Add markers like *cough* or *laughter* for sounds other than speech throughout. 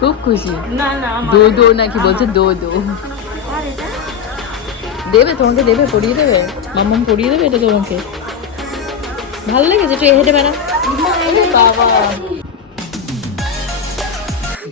খুব খুশি দো দো নাকি বলছে দো দো। দেবে তোমাকে দেবে পড়িয়ে দেবে। মাম্মাম পড়িয়ে দেবে এটা তোমাকে। ভালো লেগেছে একটু হেঁটে বেড়া। বাবা।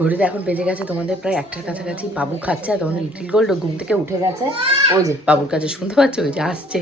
ঘড়িতে এখন বেজে গেছে, তোমাদের প্রায় একটার কাছাকাছি বাবু খাচ্ছে আর তোমাদের লিটিল গোল্ড ঘুম থেকে উঠে গেছে। ওই যে বাবুর কাছে শুনতে পাচ্ছ? ওই যে আসছে।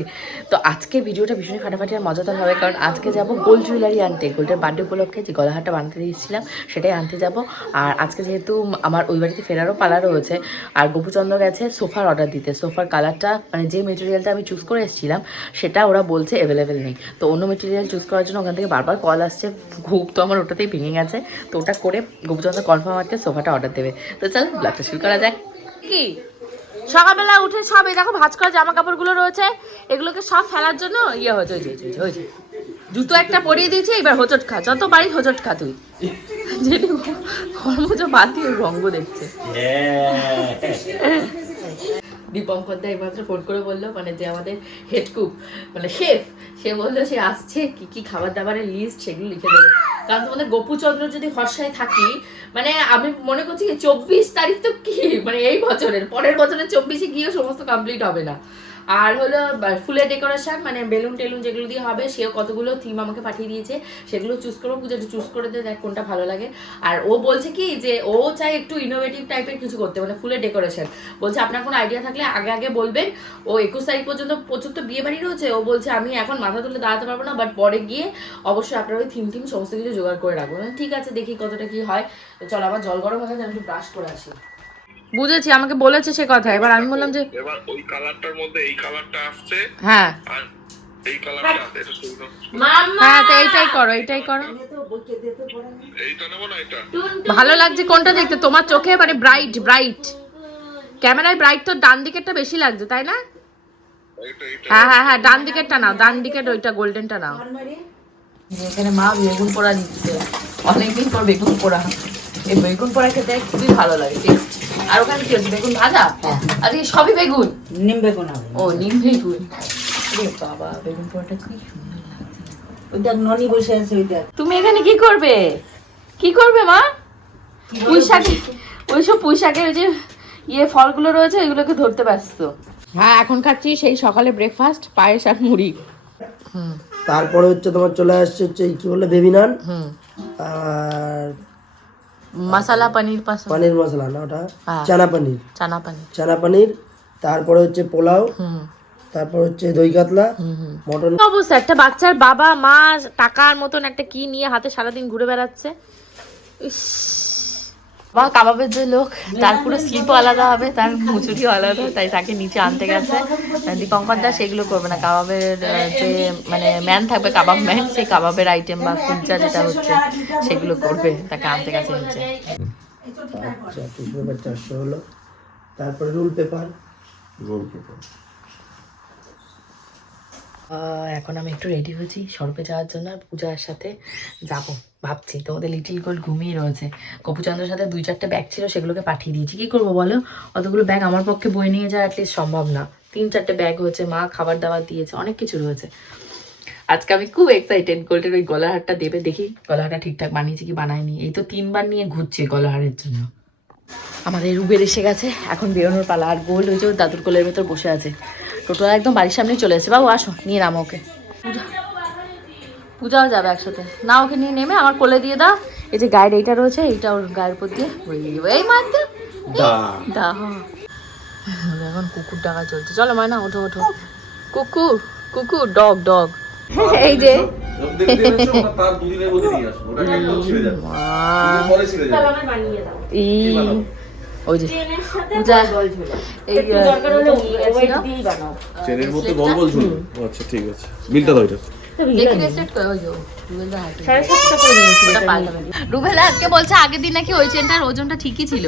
তো আজকে ভিডিওটা ভীষণই ফাটাফাটি আর মজাদার হবে, কারণ আজকে যাব গোল্ড জুয়েলারি আনতে। গোল্ডের বার্থডে উপলক্ষে যে গলাহারটা বানাতে দিয়েছিলাম, সেটাই আনতে যাব। আর আজকে যেহেতু আমার ওই বাড়িতে ফেরারও পালা রয়েছে, আর গোপুচন্দ্র গেছে সোফার অর্ডার দিতে। সোফার কালারটা মানে যে মেটেরিয়ালটা আমি চুজ করে এসেছিলাম, সেটা ওরা বলছে অ্যাভেলেবেল নেই। তো অন্য মেটেরিয়াল চুজ করার জন্য ওখান থেকে বারবার কল আসছে। খুব তো আমার ওটাতেই ভেঙে গেছে। তো ওটা করে গোপুচন্দ্র কনফার্ম আজকে সোফাটা অর্ডার দেবে। তো চল ব্লগটা শুরু করা যাক। কি? সকালবেলা উঠে সব এই দেখো ভাজ করা জামা কাপড়গুলো রয়েছে এগুলোকে সব ফেলার জন্য ইয়ে হয়েছে ওই যে, ওই যে, জুতো একটা পরিয়ে দিয়েছি এবার হোচট খা যত পারি হোচট খা তুই। যেটি কর্মজ বাদ দিয়ে রঙ্গ দেখছে। দীপঙ্কর দা এইমাত্র ফোন করে বলল মানে যে আমাদের হেড কুক মানে শেফ সে বলল সে আসছে, কি কি খাবার দাবারের লিস্ট সেগুলো লিখে দেবে। কারণ তোমাদের গোপুচন্দ্র যদি হর্ষায় থাকি মানে আমি মনে করছি চব্বিশ তারিখ তো কি মানে এই বছরের, পরের বছরের চব্বিশে গিয়েও সমস্ত কমপ্লিট হবে না। আর হলো ফুলের ডেকোরেশন মানে বেলুন টেলুন যেগুলো দিয়ে হবে, সেও কতগুলো থিম আমাকে পাঠিয়ে দিয়েছে। সেগুলো চুজ করব, পুজোটা চুজ করে দে, দেখ কোনটা ভালো লাগে। আর ও বলছে কি যে, ও চাই একটু ইনোভেটিভ টাইপের কিছু করতে মানে ফুলের ডেকোরেশন বলছে, আপনার কোনো আইডিয়া থাকলে আগে আগে বলবেন। ও একুশ তারিখ পর্যন্ত প্রচুর তো বিয়ে বাড়ি রয়েছে, ও বলছে, আমি এখন মাথা তুলে দাঁড়াতে পারব না বাট পরে গিয়ে অবশ্যই আপনার ওই থিম থিম সমস্ত কিছু জোগাড় করে রাখব। ঠিক আছে, দেখি কতটা কি হয়। চল আবার জল গরম হয়ে আমি একটু ব্রাশ করে আসি। বুঝেছি আমাকে বলেছে সে কথা। এবার আমি বললাম যে এবার ওই কালারটার মধ্যে এই কালারটা আসছে। হ্যাঁ। আর এই কালারটা আছে এটা হ্যাঁ তো এইটাই করো এইটাই করো। এইটা নেব না এটা? ভালো লাগছে কোনটা দেখতে? তোমার চোখে মানে ব্রাইট ব্রাইট ক্যামেরায় ব্রাইট তো ডান দিকেরটা বেশি লাগছে তাই না? এইটা এইটা। হ্যাঁ হ্যাঁ হ্যাঁ ডান দিকেরটা নাও ডান দিকের ওইটা গোল্ডেনটা নাও। এখানে মা বেগুন পোড়া দিচ্ছে অনেকদিন পর বেগুন পোড়া। এই বেগুন পোড়া খেতে খুবই ভালো লাগে টেস্ট। আর ওখানে কি হচ্ছে? বেগুন ভাজা? আর এই সবই বেগুন? নিম বেগুন ও নিম বেগুন। বাবা বেগুন পোড়াটা কি সুন্দর ওই দেখ ননি বসে আছে ওই দেখ। তুমি এখানে কি করবে? কি করবে মা? পুঁই শাকে ওইসব পুঁই শাকের ওই যে ইয়ে ফলগুলো রয়েছে এগুলোকে ধরতে ব্যস্ত। হ্যাঁ এখন খাচ্ছি সেই সকালে ব্রেকফাস্ট পায়েস আর মুড়ি। তারপরে হচ্ছে তোমার চলে আসছে হচ্ছে এই কি বলে বেবি নান আর মশালা পনির পানির মশলা না ওটা? হ্যাঁ। চানা পানির। চানা পনির। চানা পানির তারপরে হচ্ছে পোলাও তারপর হচ্ছে দই কাতলা মটন। অবশ্যই অবস্থা? একটা বাচ্চার বাবা মা টাকার মতন একটা কি নিয়ে হাতে সারাদিন ঘুরে বেড়াচ্ছে? ইস। বা কাবাবের যে লোক তার পুরো স্লিপও আলাদা হবে তার মুচুরিও আলাদা তাই তাকে নিচে আনতে গেছে। দীপঙ্কর দাস সেগুলো করবে না কাবাবের যে মানে ম্যান থাকবে কাবাব ম্যান সেই কাবাবের আইটেম বা কুলচা যেটা হচ্ছে সেগুলো করবে তাকে আনতে গেছে নিচে। আচ্ছা টিস্যু পেপার চারশো হলো। তারপরে রুল পেপার। আহ, এখন আমি একটু রেডি হয়েছি। সর্বে যাওয়ার জন্য আর পূজার সাথে যাব, ভাবছি। তোমাদের লিটিল গোল্ড ঘুমিয়ে রয়েছে। কপুচন্দ্রের সাথে দুই চারটে ব্যাগ ছিল, সেগুলোকে পাঠিয়ে দিয়েছি। কি করব বলো? অতগুলো ব্যাগ আমার পক্ষে বয়ে নিয়ে যাওয়া অ্যাটলিস্ট সম্ভব না। তিন চারটে ব্যাগ হয়েছে, মা খাবার দাবার দিয়েছে, অনেক কিছু রয়েছে। আজকে আমি খুব এক্সাইটেড গোল্ডের ওই গলাহারটা দেবে, দেখি গলাহারটা ঠিকঠাক বানিয়েছি কি বানায়নি। এই তো তিনবার নিয়ে ঘুরছে গলাহারের জন্য। আমাদের রুবের এসে গেছে, এখন বেরোনোর পালা। আর গোল্ড হয়েছে দাদুর কোলের ভেতর বসে আছে। টোটো একদম বাড়ির সামনেই চলে এসেছে। বাবু আসো নিয়ে নামো ওকে। পূজা পূজাও যাবে একসাথে। না ওকে নিয়ে নেমে আমার কোলে দিয়ে দাও। এই যে গায়ের এইটা রয়েছে এইটা ওর গায়ের উপর দিয়ে এই দা। হ্যাঁ। এখন কুকুর ডাকা চলছে। চলো ময়না ওঠো ওঠো। কুকুর কুকুর ডগ ডগ। এই যে। ই। ওই যে পূজা এই চেনের মধ্যে আচ্ছা ঠিক আছে। বিলটা দাও এটা। দেখি রেসেট করে ওই যে রুবেলদা হাতে। সাড়ে সাতটা করে নিয়েছি ওটা পাল্টাবে রুবেলা আজকে বলছে আগের দিন নাকি ওই চেনটার ওজনটা ঠিকই ছিল।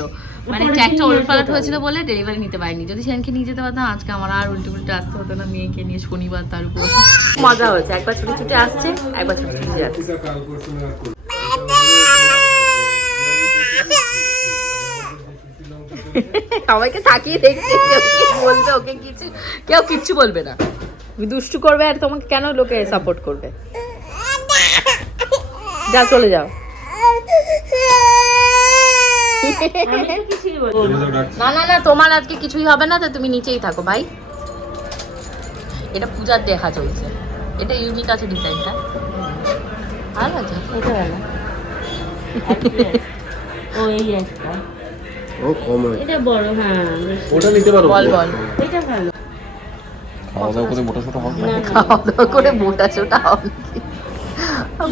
মানে ওলট হয়েছিল বলে ডেলিভারি নিতে পারিনি। যদি সেদিনকে নিয়ে যেতে পারতাম আজকে আমার আর উল্টে উল্টে আসতে হতো না মেয়েকে নিয়ে শনিবার তার উপর। মজা হয়েছে। একবার ছুটি ছুটি আসছে একবার ছুটি ছুটি যাচ্ছে। সবাইকে তাকিয়ে দেখছে কেউ কি বলবে ওকে কিছু কেউ কিচ্ছু বলবে না। তুমি দুষ্টু করবে আর তোমাকে কেন লোকে সাপোর্ট করবে? যাও চলে যাও। আমি তো কিছুই বলি না না না তোমার আজকে কিছুই হবে না তো তুমি নিচেই থাকো ভাই এটা পূজার দেখা চলছে। এটা ইউনিক আছে ডিজাইনটা ভালো আছে? এটা ভালো। *laughs* ও এই একটা। ও কম এটা বড় হ্যাঁ। ওটা নিতে পারো। বল বল। এটা ভালো। খাওয়া দাওয়া করে মোটা সোটা হবে? না খাওয়া দাওয়া করে মোটা সোটা হবে কি?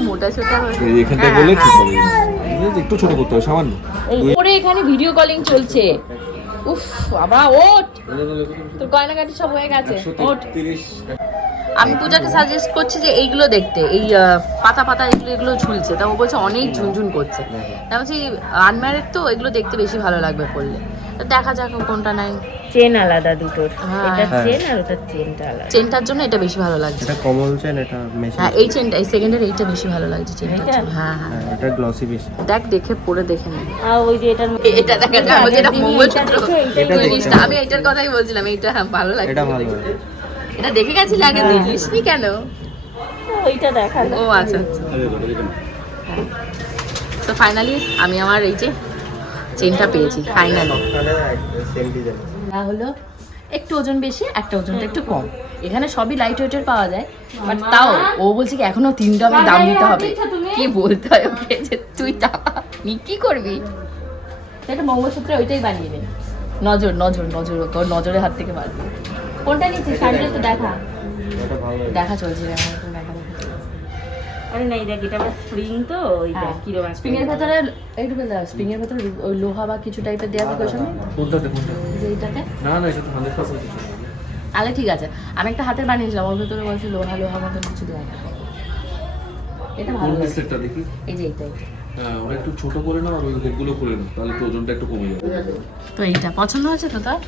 মোটা সোটা হবে। এই বলে ঠিক হবে। একটু ছোট করতে হবে সামান্য। ওরে এখানে ভিডিও কলিং চলছে। উফ বাবা ওট তোর গয়নাগাটি সব হয়ে গেছে। ওট আমি পূজাকে সাজেস্ট করছি যে এইগুলো দেখতে এই আহ, পাতা পাতা এগুলো এগুলো ঝুলছে। তা ও বলছে অনেক ঝুনঝুন করছে। তা বলছি আনম্যারিড তো এগুলো দেখতে বেশি ভালো লাগবে পড়লে। দেখা যাক কোনটা নাই চেন আলাদা দুটোর। হ্যাঁ। এটা চেন আর ওটা চেনটা আলাদা। চেনটার জন্য এটা বেশি ভালো লাগছে। এটা কমল চেন এটা মেশিন হ্যাঁ এই চেনটা এই সেকেন্ডের এইটা বেশি ভালো লাগছে চেনটা হ্যাঁ হ্যাঁ। এটা গ্লসি বেশি। দেখ দেখে পরে দেখে নে। আর ওই যে এটার এটা দেখা যায় যেটা মঙ্গলসূত্র এটা আমি এটার কথাই বলছিলাম এইটা ভালো লাগছে এটা ভালো এটা দেখে গেছিলি আগে দেখিসনি কেন? ওইটা দেখাল ও আচ্ছা আচ্ছা। তো ফাইনালি আমি আমার এই যে চেনটা পেয়েছি ফাইনালি না হলো একটু ওজন বেশি একটা ওজনটা একটু কম। এখানে সবই লাইট ওয়েটের পাওয়া যায় বাট তাও ও বলছে কি এখনও তিনটা আমি দাম দিতে হবে। কি বলতে হয় ওকে যে তুই তা কি করবি? সেটা মঙ্গলসূত্রে ওইটাই বানিয়ে নে। নজর নজর নজর নজরের হাত থেকে বাঁচবে কোনটা নিচ্ছিস শাড়িটা তো দেখা। দেখা চলছে আরে না দেখ এটা আবার স্প্রিং তো ওই দেখ কীরকম স্প্রিং এর ভেতরে এইটু স্প্রিং এর ভেতরে ওই লোহা বা কিছু টাইপের দেওয়া থাকে ওই সময় কোনটাতে কোনটা এইটাতে? না না এটা তো হান্ড্রেড পার্সেন্ট কিছু না। ঠিক আছে। আমি একটা হাতের বানিয়েছিলাম ওর ভেতরে বলছি লোহা লোহা মতন কিছু দেওয়া থাকে। এটা ভালো কোন দেখি। এই যে এইটাই হ্যাঁ ওটা একটু ছোট করে নাও আর ওই হেডগুলো করে নাও তাহলে তো ওজনটা একটু কমে যাবে। তো এইটা পছন্দ হয়েছে তো তার?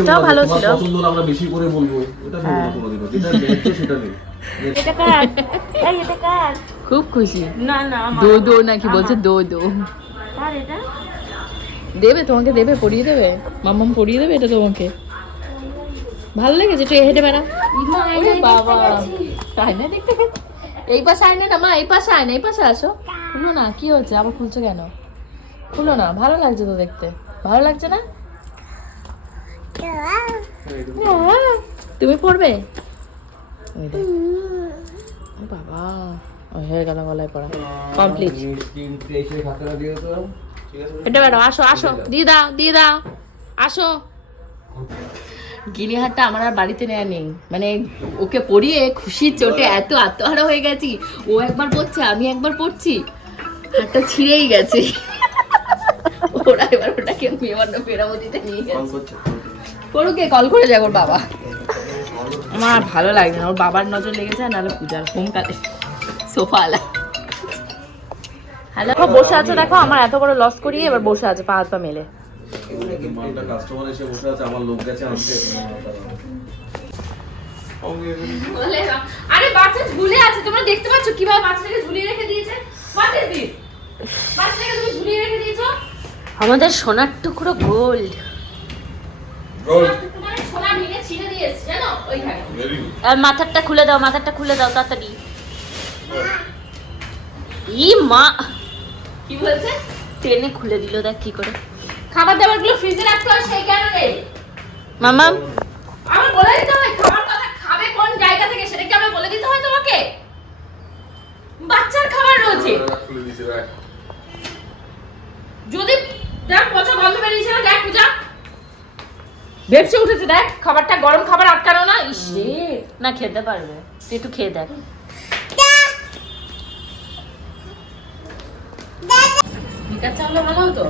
এটাও ভালো ছিল। পছন্দ আমরা বেশি করে বলব এটা না কোনোদিনও যেটা সেটা নেই। এটা কার? এই এটা কার? খুব খুশি। না না দো দো নাকি বলছে দো দো। কার এটা? দেবে তোমাকে দেবে পরিয়ে দেবে। মাম্মাম পরিয়ে দেবে এটা তোমাকে। ভালো লেগেছে একটু হেঁটে বেড়া। ওরে বাবা। তাই না দেখতে এই পাশে আয় না মা এই পাশে আয় না এই পাশে আসো। খুলো না কি হচ্ছে? আবার খুলছো কেন? খুলো না ভালো লাগছে তো দেখতে। ভালো লাগছে না? তুমি পড়বে? ওই বাবা। ও হয়ে গেল গলায় পড়া। কমপ্লিট এটা ম্যাডাম আসো আসো। দিয়ে দাও দিয়ে দাও। আসো। গিনিহারটা আমার আর বাড়িতে নেওয়া নেই। মানে ওকে পড়িয়ে খুশির চোটে এত আত্মহারা হয়ে গেছি। ও একবার পড়ছে আমি একবার পড়ছি। হাতটা ছিঁড়েই গেছে। ওরা এবার ওটাকে মেয়েমান্য মেরামতিতে নিয়ে গেছে। করুকে কল করে যাক ওর বাবা। আমার ভালো লাগে না ওর বাবার নজর লেগেছে আর নাহলে পূজার হোম কালে সোফা আলা হ্যালো বসে আছে দেখো আমার এত বড় লস করিয়ে এবার বসে আছে পা হাত পা মেলে। কাস্টমার এসে বসে আছে আমার লোক গেছে আনতে আরে বাচ্চা ঝুলে আছে তোমরা দেখতে পাচ্ছ কীভাবে বাচ্চাটাকে ঝুলিয়ে রেখে দিয়েছে? হোয়াট ইজ দিস বাচ্চাটাকে তুমি ঝুলিয়ে রেখে দিয়েছ? আমাদের সোনার টুকরো গোল্ড তোমার সোনা ভেঙে ছিঁড়ে দিয়েছে জানো ওইখানে আর মাথারটা খুলে দাও মাথারটা খুলে দাও তাড়াতাড়ি। ই মা। কি বলছে? ট্রেনে খুলে দিল দেখ কি করে। খাবার দাবারগুলো ফ্রিজে রাখতে হয় সেই কারণে। মামা। আমার বলে দিতে হয় খাবার কথা খাবে কোন জায়গা থেকে সেটা কি আমার বলে দিতে হয় তোমাকে? বাচ্চার খাবার রয়েছে। খুলে দিয়েছে রাখ। যদি দেখ পচা গন্ধ বেরিয়েছে না দেখ পূজা। ভেপসে উঠেছে দেখ খাবারটা গরম খাবার আটকানো না। ইস। না খেতে পারবে। তুই একটু খেয়ে দেখ। ভালো হতো?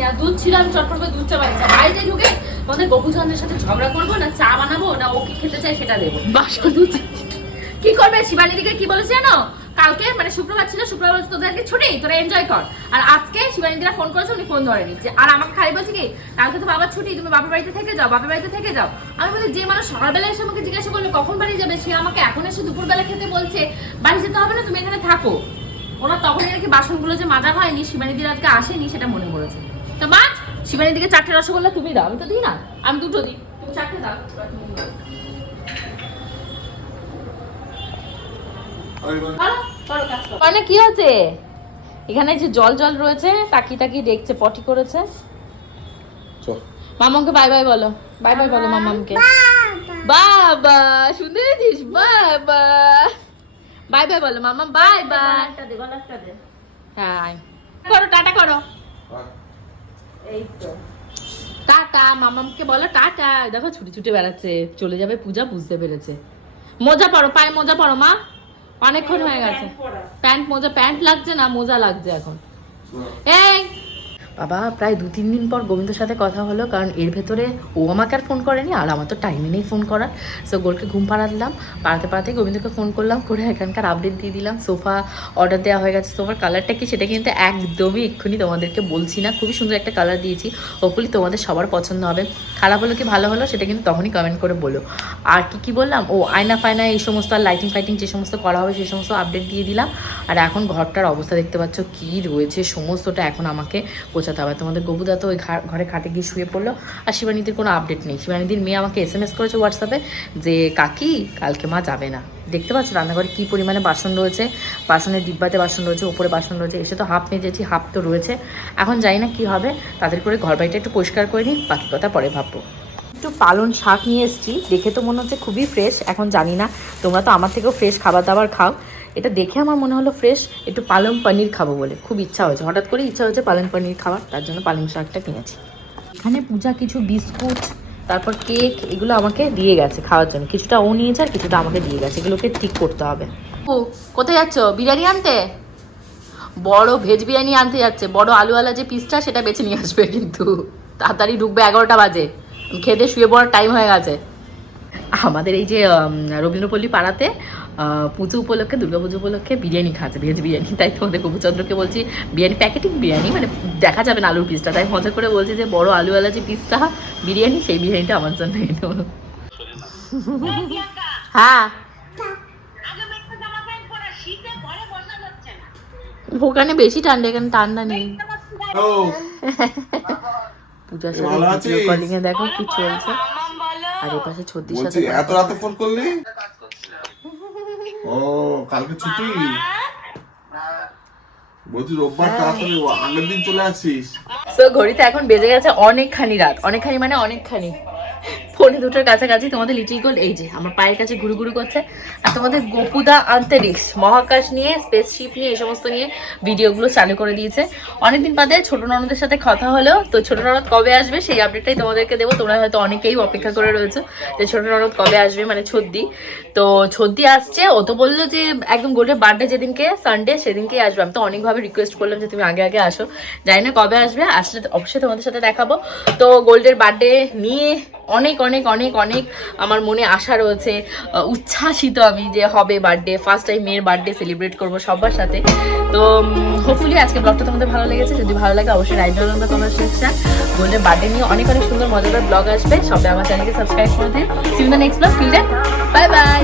না দুধ ছিল আমি চটপট করে দুধ চা বানিয়েছি বাড়িতে ঢুকে আমাদের গোপুচন্দ্রের সাথে ঝগড়া করব না চা বানাবো না ও কি খেতে চাই সেটা দেবো। বাসা দুধ কি করবে শিবানী দিকে কি বলেছে জানো? কালকে মানে শুক্রবার ছিল, শুক্রবার বলছে তোদের আজকে ছুটি, তোরা এনজয় কর। আর আজকে শিবানী দিরা ফোন করেছে, উনি ফোন ধরেনি। যে- আর আমাকে খালি বলছে কি, কালকে তো বাবার ছুটি, তুমি বাবার বাড়িতে থেকে যাও, বাবার বাড়িতে থেকে যাও। আমি বলছি যে মানুষ সকালবেলা এসে আমাকে জিজ্ঞাসা করলে, কখন বাড়ি যাবে? সে আমাকে এখন এসে দুপুরবেলা খেতে বলছে, বাড়ি যেতে হবে না, তুমি এখানে থাকো। ওনার তখনই নাকি বাসনগুলো যে মাজা হয়নি শিবানী দিদি আজকে আসেনি, সেটা মনে পড়েছে। তা মাছ শিবানী দিকে চারটে রসগোল্লা তুমি দাও, আমি তো দিই না, আমি দুটো দিই। তুমি চারটে দাও। মানে কি হচ্ছে? এখানে যে জল জল রয়েছে তাকি তাকি দেখছে পটি করেছে। মামামকে বাই বাই বলো। বাই বাই বলো মামামকে বাবা শুনতে পেয়েছিস? বাবা। বাই বাই বলো মামা বাই বাই একটা দে গলাটা দে হ্যাঁ করো টাটা করো। এই তো টাটা মামামকে বলো টাটা। দেখো ছুটি ছুটি বেড়াচ্ছে। চলে যাবে পূজা বুঝতে পেরেছে। মোজা পড়ো পায়ে মোজা পড়ো মা। অনেকক্ষণ হয়ে গেছে। প্যান্ট মোজা প্যান্ট লাগছে না মোজা লাগছে এখন। এই বাবা, প্রায় দু, তিন দিন পর গোবিন্দর সাথে কথা হলো, কারণ এর ভেতরে ও আমাকে আর ফোন করেনি, আর আমার তো টাইমে নেই ফোন করার। সো গোলকে ঘুম পাড়ালাম, পাড়াতে পাড়াতে গোবিন্দকে ফোন করলাম, করে এখানকার আপডেট দিয়ে দিলাম। সোফা অর্ডার দেওয়া হয়ে গেছে। সোফার কালারটা কি সেটা কিন্তু একদমই এক্ষুনি তোমাদেরকে বলছি না। খুবই সুন্দর একটা কালার দিয়েছি। হোপফুলি তোমাদের সবার পছন্দ হবে। খারাপ হলো কি ভালো হলো সেটা কিন্তু তখনই কমেন্ট করে বলো। আর কি কি বললাম? ও, আয়না ফায়না, এই সমস্ত আর লাইটিং ফাইটিং যে সমস্ত করা হবে সেই সমস্ত আপডেট দিয়ে দিলাম। আর এখন ঘরটার অবস্থা দেখতে পাচ্ছ, কি রয়েছে? সমস্তটা এখন আমাকে গোছাতে হবে। তোমাদের গবুদা তো ওই ঘরে খাটে গিয়ে শুয়ে পড়ল। আর শিবানীদের কোনো আপডেট নেই। শিবানীদির মেয়ে আমাকে এস এম এস করেছে হোয়াটসঅ্যাপে যে, কাকি, কালকে মা যাবে না। দেখতে পাচ্ছ রান্নাঘরে কী পরিমাণে বাসন রয়েছে? বাসনের ডিব্বাতে বাসন রয়েছে, ওপরে বাসন রয়েছে, এসে তো হাফ নিয়ে মেজেছি হাফ তো রয়েছে। এখন জানি না কী হবে। তাদের করে ঘর বাড়িটা একটু পরিষ্কার করে নিই, বাকি কথা পরে ভাববো। একটু পালন শাক নিয়ে এসেছি। দেখে তো মনে হচ্ছে খুবই ফ্রেশ এখন জানি না। তোমরা তো আমার থেকেও ফ্রেশ খাবার দাবার খাও। এটা দেখে আমার মনে হলো ফ্রেশ একটু পালং পনির খাব বলে। খুব ইচ্ছা হয়েছে। হঠাৎ করে ইচ্ছা হয়েছে পালং পনির খাবার তার জন্য পালং শাকটা কিনেছি। এখানে পূজা কিছু বিস্কুট, তারপর কেক, এগুলো আমাকে দিয়ে গেছে খাওয়ার জন্য। কিছুটা ও নিয়েছে আর কিছুটা আমাকে দিয়ে গেছে। এগুলোকে ঠিক করতে হবে। ও, কোথায় যাচ্ছ? বিরিয়ানি আনতে? বড় ভেজ বিরিয়ানি আনতে যাচ্ছে। বড় আলুওয়ালা যে পিসটা সেটা বেছে নিয়ে আসবে কিন্তু। তাড়াতাড়ি ঢুকবে এগারোটা বাজে। খেতে শুয়ে পড়ার টাইম হয়ে গেছে। আমাদের এই যে রবীন্দ্রপল্লী পাড়াতে পুজো উপলক্ষে দুর্গাপুজো উপলক্ষে বিরিয়ানি খাচ্ছে ভেজ বিরিয়ানি। তাই তোমাদের গোপুচন্দ্রকে বলছি বিরিয়ানি প্যাকেটিং বিরিয়ানি মানে দেখা যাবে না আলুর পিসটা তাই মজা করে বলছি যে বড় আলুওয়ালা যে পিসটা বিরিয়ানি সেই বিরিয়ানিটা আমার জন্য এনে হ্যাঁ। ওখানে বেশি ঠান্ডা এখানে ঠান্ডা নেই। *laughs* পূজার সাথে ভিডিও কলিং এ দেখো কি চলছে। আর এই পাশে ছদ্দির সাথে এত রাতে ফোন করলি? ও কালকে ছুটি? বলছি রোববার তাড়াতাড়ি ও, আগের দিন চলে আসিস। তো ঘড়িতে এখন বেজে গেছে অনেকখানি রাত। অনেকখানি মানে অনেকখানি। পৌনে দুটোর কাছাকাছি, তোমাদের লিটিল গোল্ড এই যে, আমার পায়ের কাছে ঘুরু ঘুরু করছে। আর তোমাদের গোপুদা আন্তরিক্স মহাকাশ নিয়ে স্পেসশিপ নিয়ে, এই সমস্ত নিয়ে ভিডিওগুলো চালু করে দিয়েছে। অনেকদিন বাদে ছোট ননদের সাথে কথা হলো, তো ছোট ননদ কবে আসবে সেই আপডেটটাই তোমাদেরকে দেবো। তোমরা হয়তো অনেকেই অপেক্ষা করে রয়েছো যে ছোট ননদ কবে আসবে মানে ছদ্দি। তো ছদ্দি আসছে, ও তো বলল যে একদম গোল্ডের বার্থডে যেদিনকে সানডে সেদিনকেই আসবে। আমি তো অনেকভাবে রিকোয়েস্ট করলাম যে তুমি আগে আগে আসো। জানি না কবে আসবে, আসলে অবশ্যই তোমাদের সাথে দেখাবো। তো গোল্ডের বার্থডে নিয়ে অনেক অনেক অনেক অনেক আমার মনে আশা রয়েছে। উচ্ছ্বাসিত আমি যে হবে বার্থডে ফার্স্ট টাইম মেয়ের বার্থডে সেলিব্রেট করব সবার সাথে। তো হোপফুলি আজকে ব্লগটা তোমাদের ভালো লেগেছে। যদি ভালো লাগে অবশ্যই রাইট ডাউন তোমার সেকশন বললে বার্থডে নিয়ে অনেক অনেক সুন্দর, মজাদার ব্লগ আসবে। সবাই আমার চ্যানেলকে সাবস্ক্রাইব করে দিন see you the next blog ফিল্ডে বাই বাই